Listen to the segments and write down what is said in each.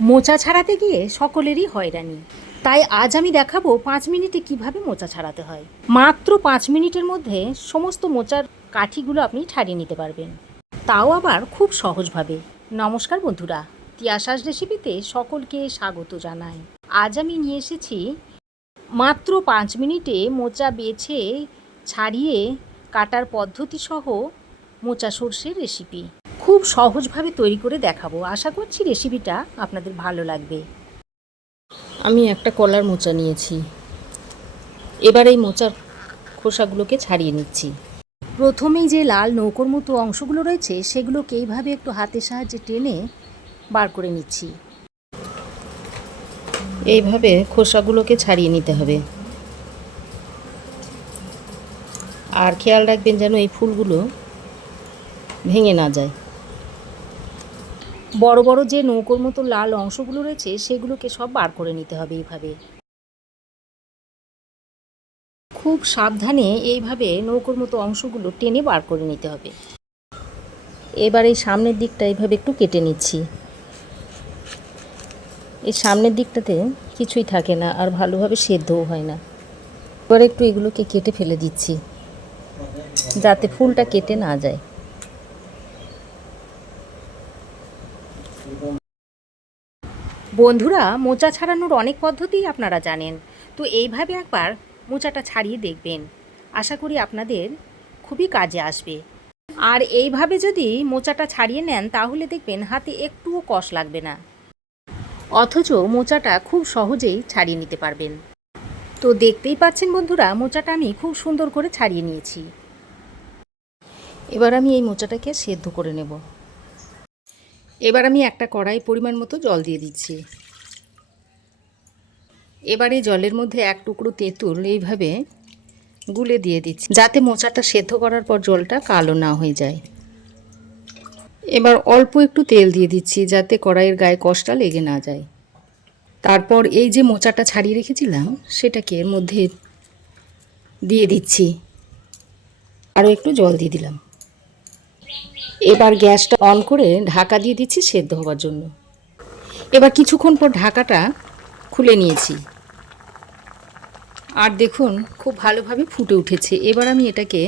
মোচা ছাড়াতে গিয়ে সকলেরই হয়রানি, তাই আজ আমি দেখাবো 5 মিনিটে কিভাবে মোচা ছাড়াতে হয়। মাত্র 5 মিনিটের মধ্যে সমস্ত মোচার কাঠিগুলো আপনি ছাড়িয়ে নিতে পারবেন, তাও আবার খুব সহজভাবে। নমস্কার বন্ধুরা, তিয়াসাস রেসিপিতে সকলকে স্বাগত জানাই। আজ আমি নিয়ে এসেছি মাত্র 5 মিনিটে মোচা বেছে ছাড়িয়ে কাটার পদ্ধতি সহ মোচা সর্ষের রেসিপি। খুব সহজভাবে তৈরি করে দেখাবো, আশা করছি রেসিপিটা আপনাদের ভালো লাগবে। আমি একটা কলার মোচা নিয়েছি, এবার এই মোচার খোসাগুলোকে ছাড়িয়ে নিচ্ছি। প্রথমেই যে লাল নৌকোর মতো অংশগুলো রয়েছে সেগুলোকে এইভাবে একটু হাতের সাহায্যে টেনে বার করে নিচ্ছি। এইভাবে খোসাগুলোকে ছাড়িয়ে নিতে হবে, আর খেয়াল রাখবেন যেন এই ফুলগুলো ভেঙে না যায়। বড় বড় যে নৌকোর মতো লাল অংশগুলো রয়েছে সেগুলোকে সব বার করে নিতে হবে এইভাবে। খুব সাবধানে এইভাবে নৌকোর মতো অংশগুলো টেনে বার করে নিতে হবে। এবার এই সামনের দিকটা এইভাবে একটু কেটে নিচ্ছি। এই সামনের দিকটাতে কিছুই থাকে না আর ভালোভাবে সেদ্ধও হয় না। এবার একটু এগুলোকে কেটে ফেলে দিচ্ছি যাতে ফুলটা কেটে না যায়। বন্ধুরা, মোচা ছাড়ানোর অনেক পদ্ধতি আপনারা জানেন, তো এইভাবে একবার মোচাটা ছাড়িয়ে দেখবেন, আশা করি আপনাদের খুবই কাজে আসবে। আর এইভাবে যদি মোচাটা ছাড়িয়ে নেন তাহলে দেখবেন হাতে একটুও কষ লাগবে না, অথচ মোচাটা খুব সহজেই ছাড়িয়ে নিতে পারবেন। তো দেখতেই পাচ্ছেন বন্ধুরা, মোচাটা আমি খুব সুন্দর করে ছাড়িয়ে নিয়েছি। এবার আমি এই মোচাটাকে সেদ্ধ করে নেব। এবার আমি একটা কড়াই পরিমাণ মতো জল দিয়ে দিচ্ছি। এবারে জলের মধ্যে এক টুকরো তেঁতুল এইভাবে গুলে দিয়ে দিচ্ছি, যাতে মোচাটা সেদ্ধ করার পর জলটা কালো না হয়ে যায়। এবার অল্প একটু তেল দিয়ে দিচ্ছি যাতে কড়াইয়ের গায়ে কষটা লেগে না যায়। তারপর এই যে মোচাটা ছাড়িয়ে রেখেছিলাম সেটাকে এর মধ্যে দিয়ে দিচ্ছি, আরও একটু জল দিয়ে দিলাম। এবার গ্যাসটা অন করে ঢাকা দিয়ে দিচ্ছি সেদ্ধ হওয়ার জন্য। এবার কিছুক্ষণ পর ঢাকাটা খুলে নিয়েছি, আর দেখুন খুব ভালোভাবে ফুটে উঠেছে। এবার আমি এটাকে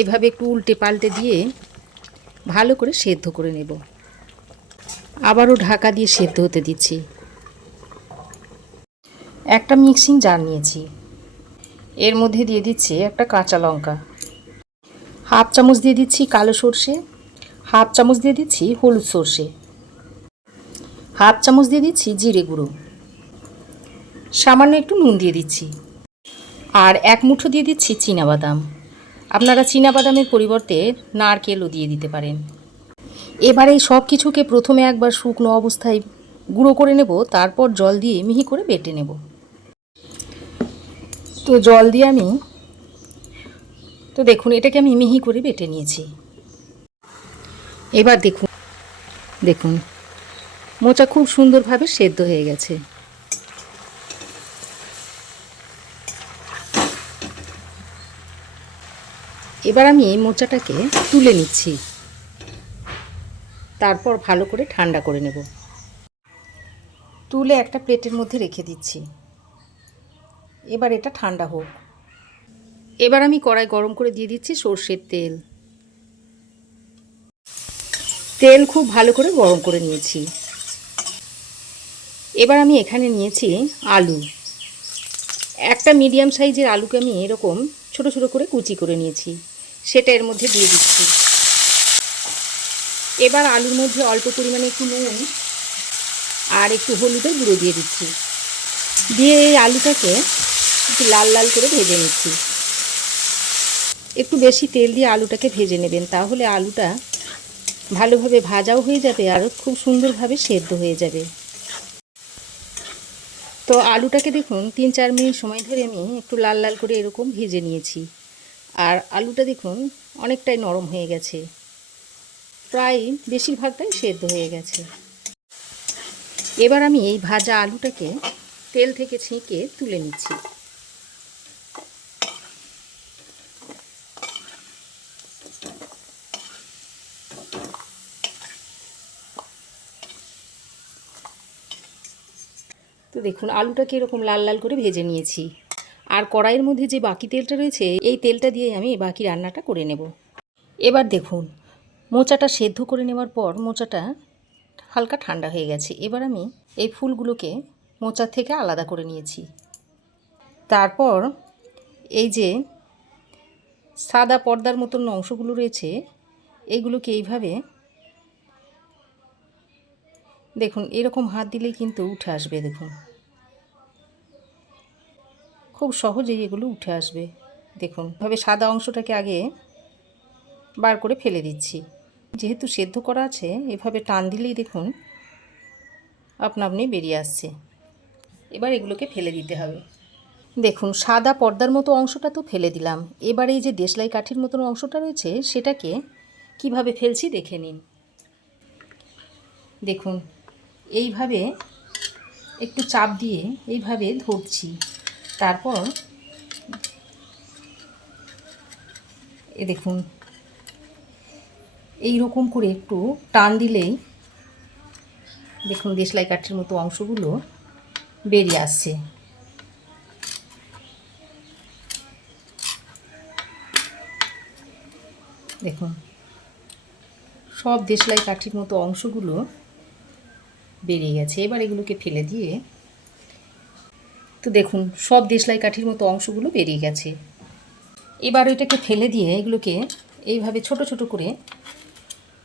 এভাবে একটু উল্টে পাল্টে দিয়ে ভালো করে সেদ্ধ করে নেব। আবারও ঢাকা দিয়ে সেদ্ধ হতে দিচ্ছি। একটা মিক্সিং জার নিয়েছি, এর মধ্যে দিয়ে দিচ্ছি একটা কাঁচা লঙ্কা, হাফ চামচ দিয়ে দিচ্ছি কালো সর্ষে, হাফ চামচ দিয়ে দিচ্ছি হলুদ সর্ষে, হাফ চামচ দিয়ে দিচ্ছি জিরে গুঁড়ো, সামান্য একটু নুন দিয়ে দিচ্ছি, আর এক মুঠো দিয়ে দিচ্ছি চীনাবাদাম। আপনারা চীনাবাদামের পরিবর্তে নারকেলও দিয়ে দিতে পারেন। এবার এই সব কিছুকে প্রথমে একবার শুকনো অবস্থায় গুঁড়ো করে নেব, তারপর জল দিয়ে মিহি করে বেটে নেব। তো জল দিয়ে দেখুন এটাকে আমি মিহি করে বেটে নিয়েছি। এবার দেখুন দেখুন মোচা খুব সুন্দরভাবে সেদ্ধ হয়ে গেছে। এবার আমি এই মোচাটাকে তুলে নিচ্ছি, তারপর ভালো করে ঠান্ডা করে নেব। তুলে একটা প্লেটের মধ্যে রেখে দিচ্ছি। এবার এটা ঠান্ডা হোক। এবার আমি কড়াই গরম করে দিয়ে দিচ্ছি সর্ষের তেল। তেল খুব ভালো করে গরম করে নিয়েছি। এবার আমি এখানে নিয়েছি আলু। একটা মিডিয়াম সাইজের আলুকে আমি এরকম ছোট ছোট করে কুচি করে নিয়েছি, সেটা এর মধ্যে দিয়ে দিচ্ছি। এবার আলুর মধ্যে অল্প পরিমাণে একটু নুন আর একটু হলুদের গুঁড়ো দিয়ে দিচ্ছি, দিয়ে এই আলুটাকে একটু লাল লাল করে ভেজে নিচ্ছি। একটু বেশি তেল দিয়ে আলুটাকে ভেজে নেবেন, তাহলে আলুটা ভালোভাবে ভাজাও হয়ে যাবে আর খুব সুন্দরভাবে সেদ্ধ হয়ে যাবে। তো আলুটাকে দেখুন 3-4 মিনিট সময় ধরে আমি একটু লাল লাল করে এরকম ভেজে নিয়েছি, আর আলুটা দেখুন অনেকটাই নরম হয়ে গেছে, প্রায় বেশিরভাগটাই সেদ্ধ হয়ে গেছে। এবার আমি এই ভাজা আলুটাকে তেল থেকে ছেঁকে তুলে নিচ্ছি। তো দেখুন আলুটাকে এরকম লাল লাল করে ভেজে নিয়েছি। আর কড়াইয়ের মধ্যে যে বাকি তেলটা রয়েছে এই তেলটা দিয়ে আমি বাকি রান্নাটা করে নেব। এবার দেখুন মোচাটা সেদ্ধ করে নেওয়ার পর মোচাটা হালকা ঠান্ডা হয়ে গেছে। এবার আমি এই ফুলগুলোকে মোচার থেকে আলাদা করে নিয়েছি। তারপর এই যে সাদা পর্দার মতন অংশগুলো রয়েছে এইগুলোকে এইভাবে দেখুন এরকম হাত দিলেই কিন্তু উঠে আসবে। দেখুন খুব সহজেই এগুলো উঠে আসবে। দেখুন এভাবে সাদা অংশটাকে আগে বার করে ফেলে দিচ্ছি। যেহেতু সেদ্ধ করা আছে এভাবে টান দিলেই দেখুন আপনা আপনি বেরিয়ে আসছে। এবার এগুলোকে ফেলে দিতে হবে। দেখুন সাদা পর্দার মতো অংশটা তো ফেলে দিলাম। এবার এই যে দেশলাই কাঠির মতন অংশটা রয়েছে সেটাকে কিভাবে ফেলছি দেখে নিন। দেখুন এইভাবে একটু চাপ দিয়ে এইভাবে ধরছি। তারপর দেখুন এই রকম করে একটু টান দিলেই দেখুন দেশলাই কাঠির মতো অংশগুলো বেরিয়ে আসছে। দেখুন সব দেশলাই কাঠির মতো অংশগুলো বেরিয়ে গেছে। এবার এগুলোকে ফেলে দিয়ে তো দেখুন সব দেশলাই কাঠির মতো অংশগুলো বেরিয়ে গেছে। এবার ওইটাকে ফেলে দিয়ে এগুলোকে এইভাবে ছোট ছোট করে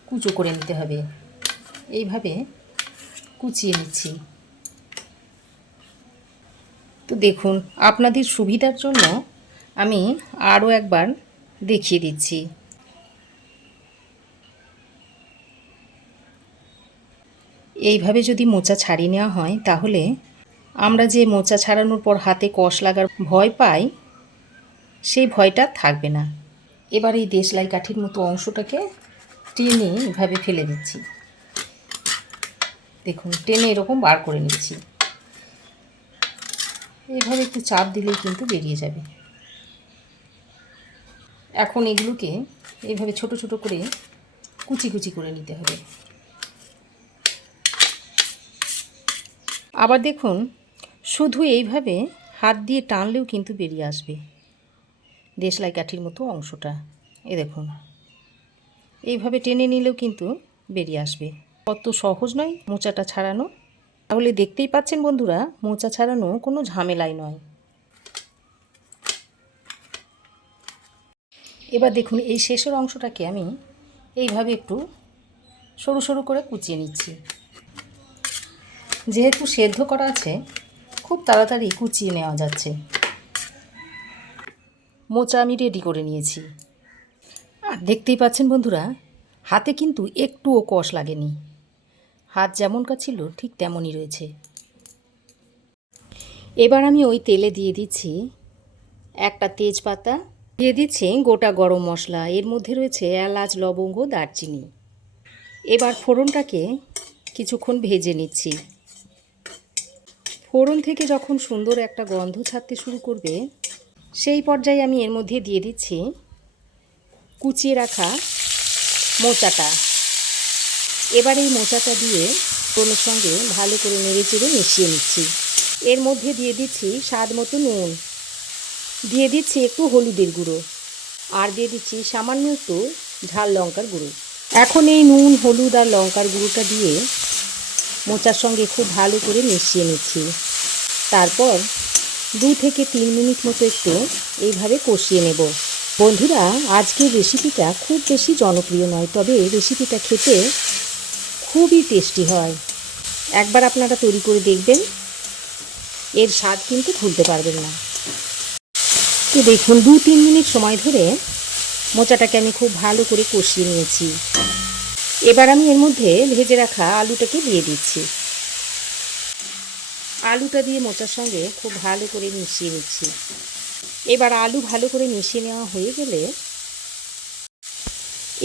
কুচো করে নিতে হবে। এইভাবে কুচিয়ে নিচ্ছি। তো দেখুন আপনাদের সুবিধার জন্য আমি আরও একবার দেখিয়ে দিচ্ছি। এইভাবে যদি মোচা ছাড়িয়ে নেওয়া হয় তাহলে আমরা যে মোচা ছাড়ানোর পর হাতে কষ লাগার ভয় পাই সেই ভয়টা থাকবে না। এবার এই দেশলাই কাঠির মতো অংশটাকে টেনে এভাবে ফেলে দিচ্ছি। দেখুন টেনে এরকম বার করে নিচ্ছি। এইভাবে একটু চাপ দিলেই কিন্তু বেরিয়ে যাবে। এখন এগুলোকে এইভাবে ছোট ছোট করে কুচি কুচি করে নিতে হবে। আবার দেখুন শুধু এইভাবে হাত দিয়ে টানলেও কিন্তু বেরিয়ে আসবে দেশলাই কাঠির মতো অংশটা। দেখুন এইভাবে টেনে নিলেও কিন্তু বেরিয়ে আসবে। কত সহজ নয় মোচাটা ছাড়ানো। তাহলে দেখতেই পাচ্ছেন বন্ধুরা মোচা ছাড়ানো কোনো ঝামেলাই নয়। এবার দেখুন এই শেষের অংশটাকে আমি এইভাবে একটু সরু সরু করে কুচিয়ে নিচ্ছি। যেহেতু সেদ্ধ করা আছে খুব তাড়াতাড়ি কুচিয়ে নেওয়া যাচ্ছে। মোচা আমি রেডি করে নিয়েছি। আর দেখতেই পাচ্ছেন বন্ধুরা হাতে কিন্তু একটুও কষ লাগেনি। হাত যেমনকার ছিল ঠিক তেমনই রয়েছে। এবার আমি ওই তেলে দিয়ে দিচ্ছি একটা তেজপাতা, দিয়ে দিচ্ছি গোটা গরম মশলা, এর মধ্যে রয়েছে এলাচ লবঙ্গ দারচিনি। এবার ফোড়নটাকে কিছুক্ষণ ভেজে নিচ্ছি। ফোড়ন থেকে যখন সুন্দর একটা গন্ধ ছাড়তে শুরু করবে সেই পর্যায়ে আমি এর মধ্যে দিয়ে দিচ্ছি কুচিয়ে রাখা মোচাটা। এবার এই মোচাটা দিয়ে ফোড়নের সঙ্গে ভালো করে নেড়ে চেড়ে মিশিয়ে নিচ্ছি। এর মধ্যে দিয়ে দিচ্ছি স্বাদ মতো নুন, দিয়ে দিচ্ছি একটু হলুদের গুঁড়ো, আর দিয়ে দিচ্ছি সামান্য একটু ঝাল লঙ্কার গুঁড়ো। এখন এই নুন হলুদ আর লঙ্কার গুঁড়োটা দিয়ে মোচার সঙ্গে খুব ভালো করে মিশিয়ে নিচ্ছি। তারপর 2 থেকে 3 মিনিট মতো একটু এইভাবে কষিয়ে নেব। বন্ধুরা আজকের রেসিপিটা খুব বেশি জনপ্রিয় নয়, তবে রেসিপিটা খেতে খুবই টেস্টি হয়। একবার আপনারা তৈরি করে দেখবেন, এর স্বাদ কিন্তু ভুলতে পারবেন না। তো দেখুন 2-3 মিনিট সময় ধরে মোচাটাকে আমি খুব ভালো করে কষিয়ে নিয়েছি। এবার আমি এর মধ্যে ভেজে রাখা আলুটাকে দিয়ে দিচ্ছি। আলুটা দিয়ে মোচার সঙ্গে খুব ভালো করে মিশিয়ে নিচ্ছি। এবার আলু ভালো করে মিশিয়ে নেওয়া হয়ে গেলে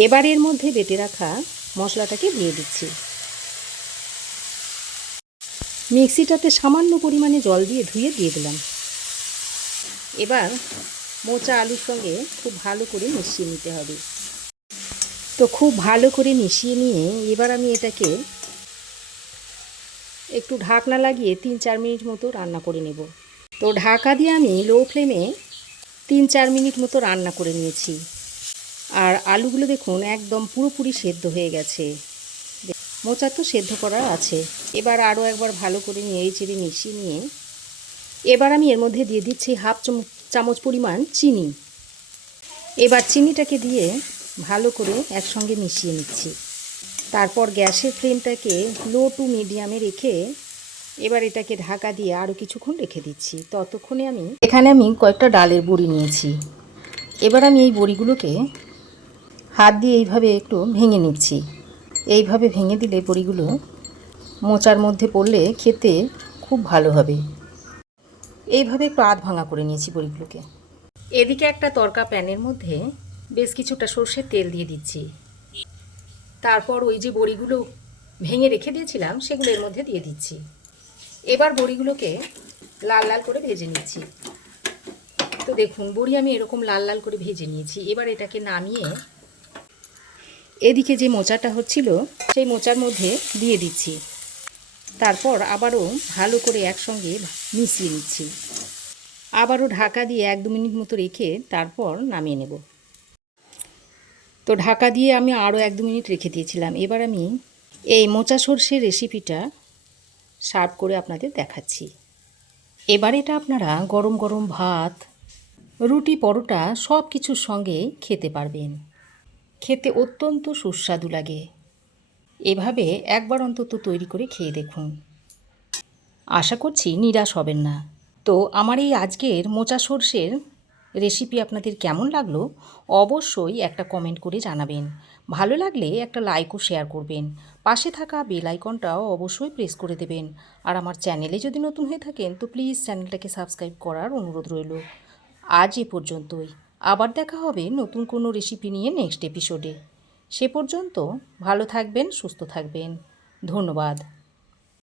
এবার এর মধ্যে বেটে রাখা মশলাটাকে দিয়ে দিচ্ছি। মিক্সিটাতে সামান্য পরিমাণে জল দিয়ে ধুয়ে দিয়ে দিলাম। এবার মোচা আলুর সঙ্গে খুব ভালো করে মিশিয়ে নিতে হবে। তো খুব ভালো করে মিশিয়ে নিয়ে এবার আমি এটাকে একটু ঢাকনা লাগিয়ে 3-4 মিনিট মতো রান্না করে নেব। তো ঢাকা দিয়ে আমি লো ফ্লেমে 3-4 মিনিট মতো রান্না করে নিয়েছি। আর আলুগুলো দেখুন একদম পুরোপুরি সেদ্ধ হয়ে গেছে। মোচা তো সেদ্ধ করার আছে। এবার আরও একবার ভালো করে নেড়ে চেড়ে মিশিয়ে নিয়ে এবার আমি এর মধ্যে দিয়ে দিচ্ছি হাফ চামচ পরিমাণ চিনি। এবার চিনিটাকে দিয়ে ভালো করে একসঙ্গে মিশিয়ে নিচ্ছি। তারপর গ্যাসের ফ্লেমটাকে লো টু মিডিয়ামে রেখে এবার এটাকে ঢাকা দিয়ে আরও কিছুক্ষণ রেখে দিচ্ছি। ততক্ষণে এখানে আমি কয়েকটা ডালের বড়ি নিয়েছি। এবার আমি এই বড়িগুলোকে হাত দিয়ে এইভাবে একটু ভেঙে নিচ্ছি। এইভাবে ভেঙে দিলে বড়িগুলো মোচার মধ্যে পড়লে খেতে খুব ভালো হবে। এইভাবে একটু আধ ভাঙা করে নিয়েছি বড়িগুলোকে। এদিকে একটা তরকা প্যানের মধ্যে বেশ কিছুটা সর্ষের তেল দিয়ে দিচ্ছি। তারপর ওই যে বড়িগুলো ভেঙে রেখে দিয়েছিলাম সেগুলো এর মধ্যে দিয়ে দিচ্ছি। এবার বড়িগুলোকে লাল লাল করে ভেজে নিচ্ছি। তো দেখুন বড়ি আমি এরকম লাল লাল করে ভেজে নিয়েছি। এবার এটাকে নামিয়ে এদিকে যে মোচাটা হচ্ছিল সেই মোচার মধ্যে দিয়ে দিচ্ছি। তারপর আবারও ভালো করে একসঙ্গে মিশিয়ে নিচ্ছি। আবারও ঢাকা দিয়ে 1-2 মিনিট মতো রেখে তারপর নামিয়ে নেব। তো ঢাকা দিয়ে আমি আরও 1-2 মিনিট রেখে দিয়েছিলাম। এবার আমি এই মোচা সর্ষের রেসিপিটা সার্ভ করে আপনাদের দেখাচ্ছি। এবার এটা আপনারা গরম গরম ভাত, রুটি, পরোটা সব কিছুর সঙ্গে খেতে পারবেন। খেতে অত্যন্ত সুস্বাদু লাগে। এভাবে একবার অন্তত তৈরি করে খেয়ে দেখুন। আশা করছি নিরাশ হবেন না। তো আমার এই আজকের মোচা সর্ষের রেসিপি আপনাদের কেমন লাগলো অবশ্যই একটা কমেন্ট করে জানাবেন। ভালো লাগলে একটা লাইক ও শেয়ার করবেন। পাশে থাকা বেল আইকনটাও অবশ্যই প্রেস করে দেবেন। আর আমার চ্যানেলে যদি নতুন হয়ে থাকেন তো প্লিজ চ্যানেলটাকে সাবস্ক্রাইব করার অনুরোধ রইল। আজ এ পর্যন্তই। আবার দেখা হবে নতুন কোনো রেসিপি নিয়ে নেক্সট এপিসোডে। সে পর্যন্ত ভালো থাকবেন, সুস্থ থাকবেন। ধন্যবাদ।